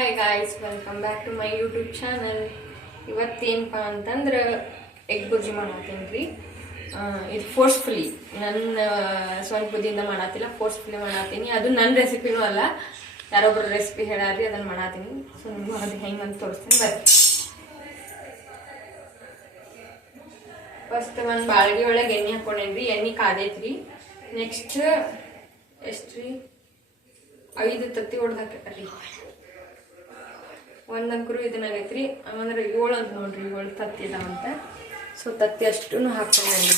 Hi guys, welcome back to my YouTube channel. ಇವತ್ತೇನಪ್ಪ ಅಂತಂದ್ರೆ egg bhurji ಮಾಡತ್ತೀನಿ ರೀ. ಇದು ಫೋರ್ಸ್ಫುಲಿ ನನ್ನ ಸ್ವಂತ ಬುದ್ಧಿಯಿಂದ ಮಾಡತ್ತಿಲ್ಲ, ಫೋರ್ಸ್ಫುಲಿ ಮಾಡತ್ತೀನಿ. ಅದು ನನ್ನ ರೆಸಿಪಿನೂ ಅಲ್ಲ, ಯಾರೊಬ್ಬರು ರೆಸಿಪಿ ಹೇಳಾರಿ ಅದನ್ನು ಮಾಡತ್ತೀನಿ. ಸೊ ನಿಮಗೂ ಅದು ಹೆಂಗೆ ಅಂತ ತೋರಿಸ್ತೀನಿ ಬರ್ರಿ. ಫಸ್ಟ್ ಒಂದು ಬಾಳ್ಗೆ ಒಳಗೆ ಎಣ್ಣೆ ಹಾಕೊಂಡೇನ್ರಿ. ಎಣ್ಣೆ ಕಾದೈತ್ರಿ. ನೆಕ್ಸ್ಟ್ ಎಷ್ಟು ರೀ, 5 ತತ್ತಿ ಹೊಡೆದು ಹಾಕಿ ಒಂದಂಕರು ಇದನ್ನಾಗೈತ್ರಿ. ಹಂಗಂದ್ರೆ 7 ಅಂತ ನೋಡ್ರಿ, 7 ತತ್ತಿ ಇದಾವಂತ. ಸೊ ತತ್ತಿ ಅಷ್ಟು ಹಾಕೊಂಡ್ರಿ.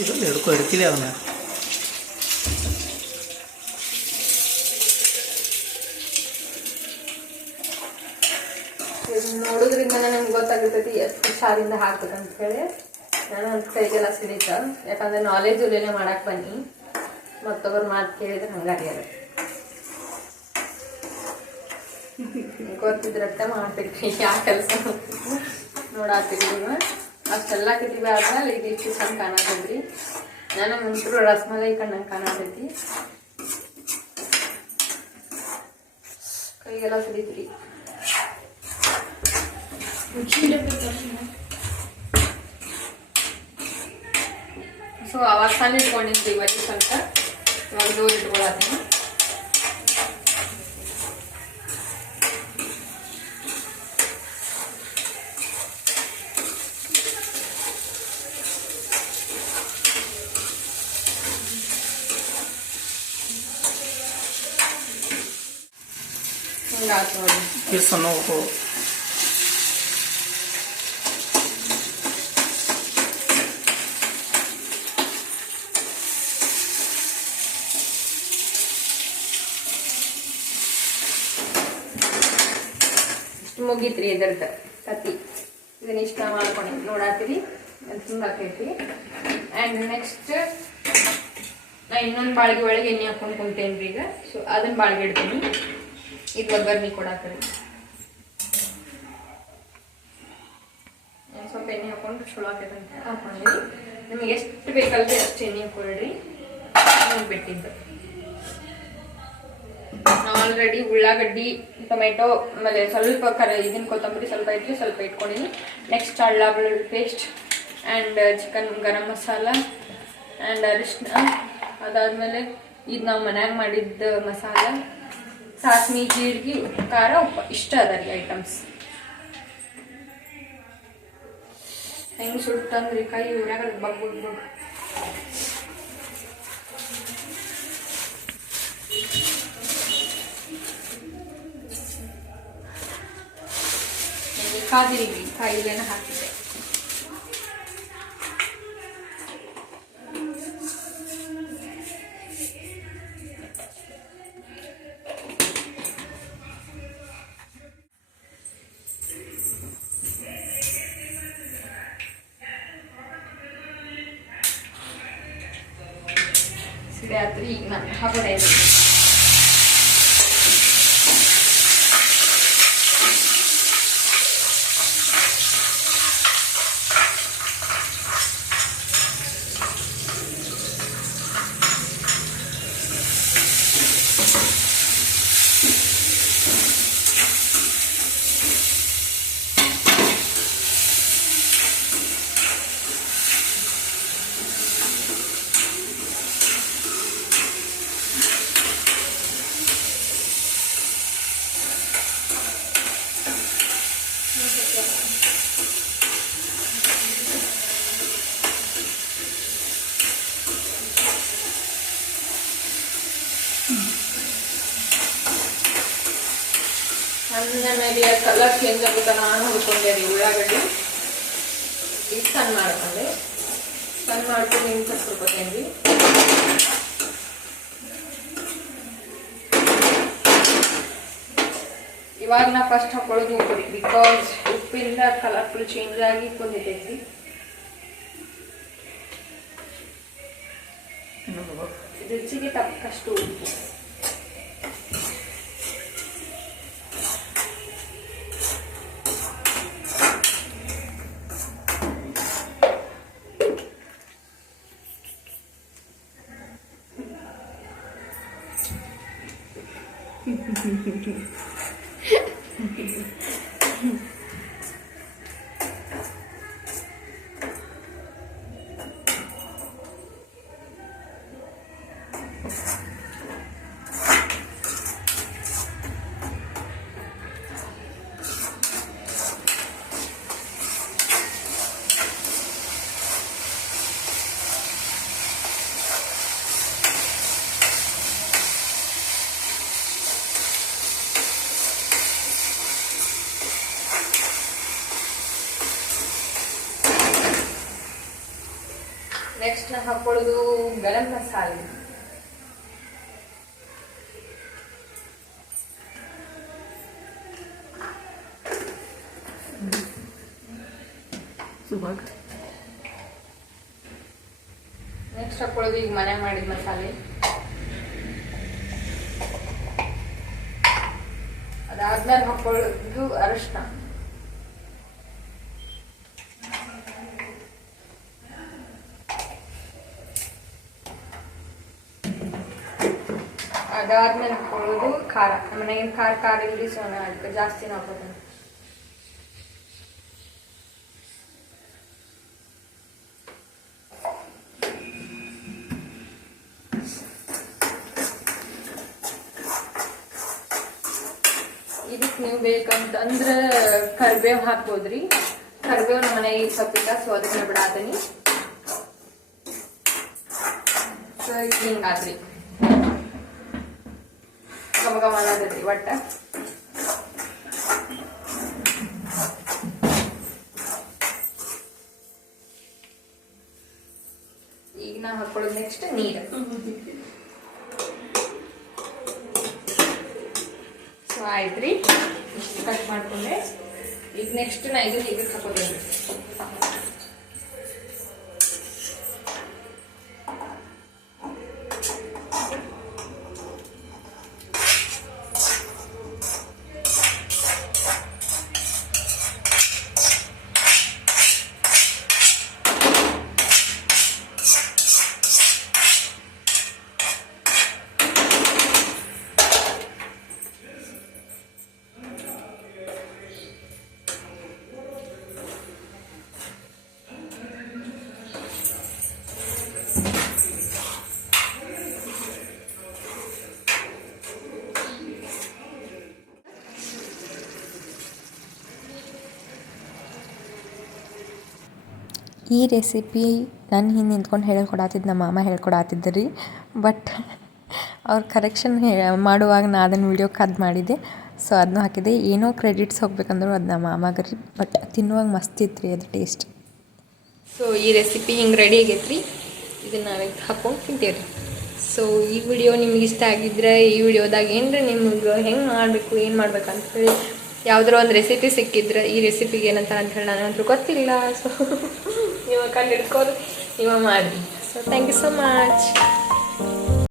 ಇದನ್ನು ಹಿಡ್ಕಿದೆ ಅವನ್ನ. ನೋಡೋದ್ರಿಂದ ನನಗೆ ಗೊತ್ತಾಗುತ್ತೈತಿ ಎಷ್ಟು ಹುಷಾರಿಂದ ಹಾಕ್ಬೇಕಂತ ಹೇಳಿ. ನಾನು ಅಂತ ಕೈಗೆಲ್ಲ ಸಿಡಿತ, ಯಾಕಂದ್ರೆ ನಾಲೆಜ್ ಉಲ್ಲೇನೆ ಮಾಡಕ್ ಬನ್ನಿ, ಮತ್ತೊಬ್ಬರು ಮಾತು ಕೇಳಿದ್ರೆ ಹಂಗಾರಿ ಅದು ಗೊತ್ತಿದ್ರಟ್ಟೆ ಮಾಡ್ತಿದ್ರಿ. ಯಾವ ಕೆಲಸ ನೋಡಾತಿದ್ರಿ. ಅಷ್ಟೆಲ್ಲ ಕಿತಿವಿ ಆದ್ಮೇಲೆ ಇದು ಇಷ್ಟು ಚಂದ ಕಾಣತೈತ್ರಿ. ನನಗೆ ಅಂತೂ ರಸಮಲೈ ಕಣ್ಣಂಗೆ ಕಾಣತೈತಿ. ಕೈಗೆಲ್ಲ ಸಿಡಿತ್ರಿ. ಸೊ ಅವಾಗ ಸಣ್ಣ ಇಟ್ಕೊಂಡಿದ್ವಿ, ಇವತ್ತು ಸ್ವಲ್ಪ ಇವಾಗ ಜೋರು ಇಟ್ಕೊಳತ್ತೀನಿ. Isso não vou. ಮುಗೀತ್ರಿ ಇದರದ್ದು ಕತ್ತಿ. ಇದನ್ನ ಇಷ್ಟ ಮಾಡ್ಕೊಂಡು ನೋಡಾತೀರಿ, ಅದು ತುಂಬ ಆಕೈತಿ. ಆ್ಯಂಡ್ ನೆಕ್ಸ್ಟ್ ನಾ ಇನ್ನೊಂದು ಬಾಳ್ಗೆ ಒಳಗೆ ಎಣ್ಣೆ ಹಾಕೊಂಡು ಕುಂತೇನ್ರಿ ಈಗ. ಸೊ ಅದನ್ನ ಬಾಳ್ಗೆ ಇಡ್ತೀನಿ. ಇದು ಒಗ್ಗರ್ನಿ ಕೊಡಾಕ್ರಿ. ಸ್ವಲ್ಪ ಎಣ್ಣೆ ಹಾಕೊಂಡು ಚಲೋ ಆಕೈತೆ ಅಂತ ಹಾಕೊಂಡಿರಿ. ನಿಮಗೆ ಎಷ್ಟು ಬೇಕಲ್ರಿ ಅಷ್ಟು ಎಣ್ಣೆ ಹಾಕೊಳ್ರಿ. ಬಿಟ್ಟಿದ್ದು ಆಲ್ರೆಡಿ ಉಳ್ಳಾಗಡ್ಡಿ, ಟೊಮೆಟೊ, ಆಮೇಲೆ ಸ್ವಲ್ಪ ಇದನ್ನ ಕೊತ್ತಂಬರಿ ಸ್ವಲ್ಪ ಐತ್ರಿ, ಸ್ವಲ್ಪ ಇಟ್ಕೊಂಡಿನಿ. ನೆಕ್ಸ್ಟ್ ಅಲ್ಲ ಬೆಳ್ಳುಳ್ಳಿ paste and chicken garam masala and ಅರಿಶಿನ. ಅದಾದಮೇಲೆ ಇದು ನಾವು ಮನ್ಯಾಗ ಮಾಡಿದ್ದ ಮಸಾಲ, ಸಾಸ್ಮಿ, ಜೀರಿಗೆ, ಖಾರ, ಉಪ್ಪು, ಇಷ್ಟ ಅದ ರೀ ಐಟಮ್ಸ್. ಹೆಂಗೆ ಸುಟ್ಟಂದ್ರಿ ಕೈ ಊರಾಗ ಬಗ್ಬಿಡ್ಬೋದು. ಕಾದಿರಿ ಕಾಯಿಲೆನ ಹಾಕಿದ್ದೆ. ಸಿಡಿ ಆತ್ರಿ. ಈಗ ನಾನು ಹಾಕೋದೇ ನನಗೆ ಕಲರ್ ಚೇಂಜ್ ಆಗುತ್ತೆ. ನಾನು ಹುಡ್ಕೊಂಡೆ ರೀ ಉಳ್ಳಾಗಡ್ಡಿ. ಈಗ ಸಣ್ಣ ಮಾಡ್ಕೊಂಡೆ, ಸಣ್ಣ ಮಾಡ್ಕೊಂಡು ಹಿಂಗೆ ಕಸ್ಕೊಳ್ತೇನೆ ರೀ. ಇವಾಗ ನಾ ಫಸ್ಟ್ ಹಾಕೊಳ್ಳೋದು ಉಪ್ಪು ರೀ, ಬಿಕಾಸ್ ಉಪ್ಪಿಂದ ಕಲರ್ ಫುಲ್ ಚೇಂಜ್ ಆಗಿ ಕುಂದಿತೈತಿ. ರುಚಿಗೆ ತಕ್ಕಷ್ಟು ಉಪ್ಪು. ನೆಕ್ಸ್ಟ್ ನಾ ಹಾಕೊಳ್ಳೋದು ಗರಂ ಮಸಾಲೆ. ನೆಕ್ಸ್ಟ್ ಹಾಕೊಳ್ಳೋದು ಈಗ ಮನೆ ಮಾಡಿದ ಮಸಾಲೆ. ಅದಾದ್ಮೇಲೆ ಹಾಕೊಳ್ಳೋದು ಅರಿಶಿನ. ಅದಾದ್ಮೇಲೆ ಹಾಕೊಳ್ಳೋದು ಖಾರ. ಮನೆಗಿನ ಖಾರ ಇರಲಿ, ಸೊ ಅದಕ್ಕೆ ಜಾಸ್ತಿನ ಹಾಕೋದು. ಇದಕ್ಕೆ ನೀವು ಬೇಕಂತಂದ್ರೆ ಕರಿಬೇವು ಹಾಕ್ಬೋದ್ರಿ. ಕರಿಬೇವು ನಮ್ಮ ಮನೆಗೆ ಸೊಪ್ಪಿಲ್ಲ, ಸೊ ಅದಕ್ಕೆ ಬಿಡಾತೀನಿ. ಸೊ ಹಿಂಗಾದ್ರಿ ಗಮ ಅನ್ನೋದ್ರಿ ಒಟ್ಟ. ಈಗ ನಾ ಹಾಕೊಳ್ಳೋದು ನೆಕ್ಸ್ಟ್ ನೀರು. ಸೊ ಆಯ್ತ್ರಿ, ಇಷ್ಟು ಕಟ್ ಮಾಡ್ಕೊಂಡೆ. ಈಗ ನೆಕ್ಸ್ಟ್ ನಾ ಇದು ಇದಕ್ಕೆ ಹಾಕೋದೇನ್ರಿ. ಈ ರೆಸಿಪಿ ನಾನು ಹಿಂದೆ ನಿಂತ್ಕೊಂಡು ಹೇಳ್ಕೊಡತ್ತಿದ್ದು ನಮ್ಮ ಮಾಮ ಹೇಳ್ಕೊಡತ್ತಿದ್ದ ರೀ. ಬಟ್ ಅವ್ರು ಕರೆಕ್ಷನ್ ಮಾಡುವಾಗ ನಾ ಅದನ್ನು ವಿಡಿಯೋ ಕದ್ ಮಾಡಿದ್ದೆ. ಸೊ ಅದನ್ನೂ ಹಾಕಿದ್ದೆ. ಏನೋ ಕ್ರೆಡಿಟ್ಸ್ ಹೋಗ್ಬೇಕಂದ್ರು ಅದು ನಮ್ಮ ಮಾಮಾಗ ರೀ. ಬಟ್ ತಿನ್ನುವಾಗ ಮಸ್ತ್ ಇತ್ತು ರೀ ಅದು ಟೇಸ್ಟ್. ಸೊ ಈ ರೆಸಿಪಿ ಹಿಂಗೆ ರೆಡಿ ಆಗೈತೆ ರೀ. ಇದನ್ನು ನಾವೀಗ ಹಾಕ್ಕೊಂಡು ತಿಂತೇವೆ ರೀ. ಸೊ ಈ ವಿಡಿಯೋ ನಿಮ್ಗೆ ಇಷ್ಟ ಆಗಿದ್ರೆ ಈ ವಿಡಿಯೋದಾಗ ಏನ್ರಿ ನಿಮ್ಗೆ ಹೆಂಗೆ ಮಾಡಬೇಕು ಏನು ಮಾಡ್ಬೇಕಂತ ಹೇಳಿ ಯಾವುದಾರ ಒಂದು ರೆಸಿಪಿ ಸಿಕ್ಕಿದ್ರೆ ಈ ರೆಸಿಪಿಗೆ ಏನಂತ ಅಂತ ಹೇಳಿ ನನಗಂತೂ ಗೊತ್ತಿಲ್ಲ. ಸೊ ನೀವು ಕಂಡು ಹಿಡ್ಕೊಂಡು ನೀವು ಮಾಡಿರಿ. So thank you so much.